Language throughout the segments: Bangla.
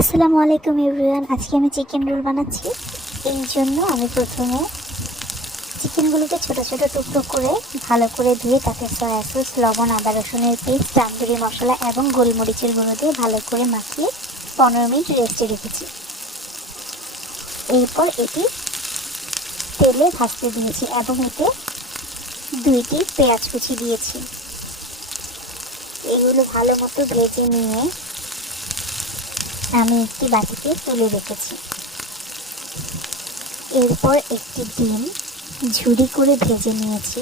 আসসালামু আলাইকুম এভরিওয়ান। আজকে আমি চিকেন রোল বানাচ্ছি। এই জন্য আমি প্রথমে চিকেনগুলোকে ছোট ছোট টুকরো করে ভালো করে ধুয়ে তাতে সয়া সস, লবণ, আদা রসুনের পেস্ট, তান্দুরি মশলা এবং গোলমরিচের গুঁড়ো দিয়ে ভালো করে মাখিয়ে 15 মিনিট রেস্টে রেখেছি। এরপর এটি তেলে ভাজতে দিয়েছি এবং এতে 2টি পেঁয়াজ কুচি দিয়েছি। এগুলো ভালো মতো ভেজে নিয়ে আমি একটি বাটিতে তুলে রেখেছি। এরপর একটি ডিম ঝুরি করে ভেজে নিয়েছি।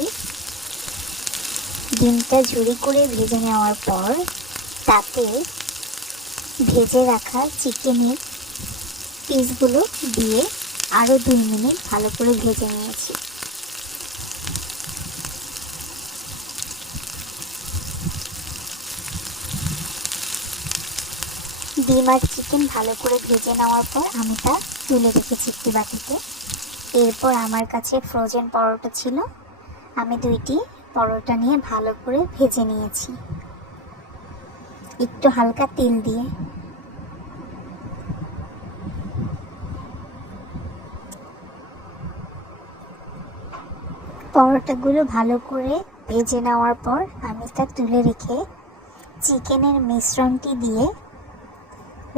ডিমটা ঝুরি করে ভেজে নেওয়ার পর তাতে ভেজে রাখা চিকেনের পিসগুলো দিয়ে আরও 2 মিনিট ভালো করে ভেজে নিয়েছি। ডিম আর চিকেন ভালো করে ভেজে নেওয়ার পর আমি তা তুলে রেখেছি একটি বাটিতে। এরপর আমার কাছে ফ্রোজেন পরোটা ছিল, আমি 2টি পরোটা নিয়ে ভালো করে ভেজে নিয়েছি একটু হালকা তেল দিয়ে। পরোটাগুলো ভালো করে ভেজে নেওয়ার পর আমি তা তুলে রেখে চিকেনের মিশ্রণটি দিয়ে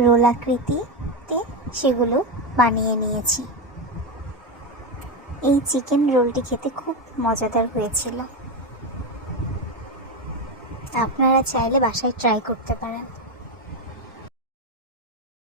রোল আকৃতিতে সেগুলো বানিয়ে নিয়েছি। এই চিকেন রোলটি খেতে খুব মজাদার হয়েছিল। আপনারা চাইলে বাসায় ট্রাই করতে পারেন।